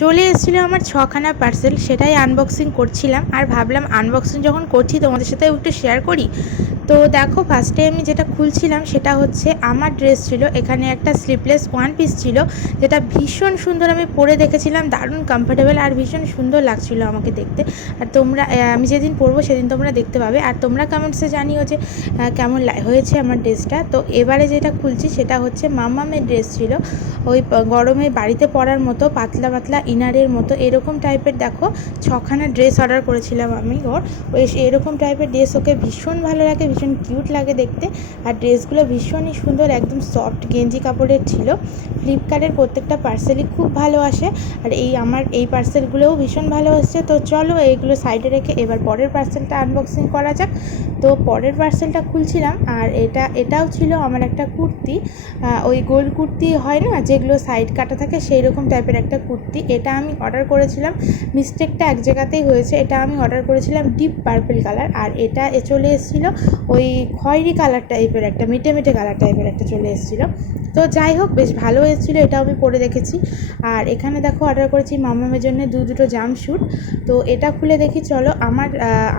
চলে এসেছিলো আমার 6খানা পার্সেল, সেটাই আনবক্সিং করছিলাম। আর ভাবলাম আনবক্সিং যখন করছি তোমাদের সাথে একটু শেয়ার করি। তো দেখো, ফার্স্টে আমি যেটা খুলছিলাম সেটা হচ্ছে আমার ড্রেস ছিল। এখানে একটা স্লিভলেস ওয়ান পিস ছিল, যেটা ভীষণ সুন্দর। আমি পরে দেখেছিলাম, দারুণ কমফোর্টেবল আর ভীষণ সুন্দর লাগছিলো আমাকে দেখতে। আর তোমরা, আমি যেদিন পরবো সেদিন তোমরা দেখতে পাবে। আর তোমরা কমেন্টসে জানিও যে কেমন হয়েছে আমার ড্রেসটা। তো এবারে যেটা খুলছি সেটা হচ্ছে মাম্মামের ড্রেস ছিল। ওই গরমে বাড়িতে পরার মতো পাতলা পাতলা ইনারের মতো এরকম টাইপের। দেখো, 6খানা ড্রেস অর্ডার করেছিলাম আমি ওই এরকম টাইপের ড্রেস ওকে ভীষণ ভালো লাগে, ভীষণ কিউট লাগে দেখতে। আর ড্রেসগুলো ভীষণই সুন্দর, একদম সফট গেঞ্জি কাপড়ের ছিল। ফ্লিপকার্টের প্রত্যেকটা পার্সেলই খুব ভালো আসে, আর আমার এই পার্সেলগুলোও ভীষণ ভালো এসছে। তো চলো এইগুলো সাইডে রেখে এবার পরের পার্সেলটা আনবক্সিং করা যাক। তো পরের পার্সেলটা খুলছিলাম, আর এটাও ছিল আমার একটা কুর্তি। ওই গোল কুর্তি হয় না, যেগুলো সাইড কাটা থাকে, সেই রকম টাইপের একটা কুর্তি। এটা আমি অর্ডার করেছিলাম, মিস্টেকটা এক জায়গাতেই হয়েছে। এটা আমি অর্ডার করেছিলাম ডিপ পার্পল কালার, আর এটা চলে এসেছিলো ওই খয়েরি কালার টাইপের, একটা মিটে মিটে কালার টাইপের একটা চলে এসেছিলো। তো যাই হোক, বেশ ভালো এসেছিলো, এটাও আমি পরে দেখেছি। আর এখানে দেখো, অর্ডার করেছি মামামের জন্য দুটো জাম্পস্যুট। তো এটা খুলে দেখি, চলো।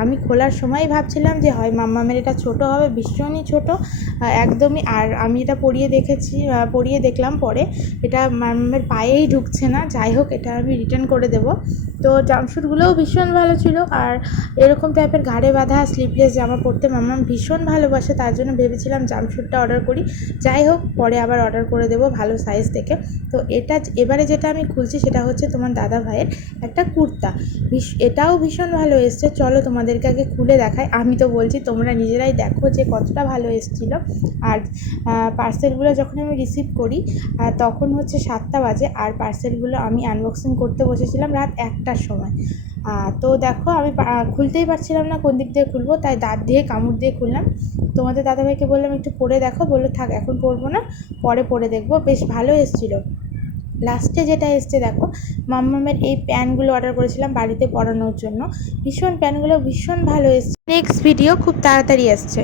আমি খোলার সময় ভাবছিলাম যে হয় মামামের এটা ছোটো হবে, ভীষণই ছোটো একদমই। আর আমি এটা পরিয়ে দেখলাম পরে, এটা মামামের পায়েই ঢুকছে না। যাই হোক, এটা আমি রিটার্ন করে দেবো। তো জাম্পস্যুটগুলোও ভীষণ ভালো ছিল, আর এরকম টাইপের ঘাড়ে বাঁধা স্লিভলেস জামা পরতে মামাম ভীষণ ভালোবাসে, তার জন্য ভেবেছিলাম জাম্পস্যুটটা অর্ডার করি। যাই হোক, পরে আবার অর্ডার করে দেবো ভালো সাইজ থেকে। তো এবারে যেটা আমি খুলছি সেটা হচ্ছে তোমার দাদা ভাইয়ের একটা কুর্তা। এটাও ভীষণ ভালো এসছে। চলো তোমাদেরকে আগে খুলে দেখাই। আমি তো বলছি, তোমরা নিজেরাই দেখো যে কতটা ভালো এসেছিলো। আর পার্সেলগুলো যখন আমি রিসিভ করি তখন হচ্ছে 7টা বাজে, আর পার্সেলগুলো আমি আনবক্সিং করতে বসেছিলাম রাত 1টার সময়। তো দেখো, আমি খুলতেই পারছিলাম না কোন দিক দিয়ে খুলবো, তাই দাঁত দিয়ে কামড় দিয়ে খুললাম। তোমাদের দাদাভাইকে বললাম একটু পরে দেখো, বললো থাক এখন পরবো না, পরে দেখবো। বেশ ভালো এসেছিলো। লাস্টে যেটা এসছে দেখো, মাম্মামের এই প্যান্টগুলো অর্ডার করেছিলাম বাড়িতে পরানোর জন্য। প্যান্টগুলো ভীষণ ভালো এসছে। নেক্সট ভিডিও খুব তাড়াতাড়ি আসছে।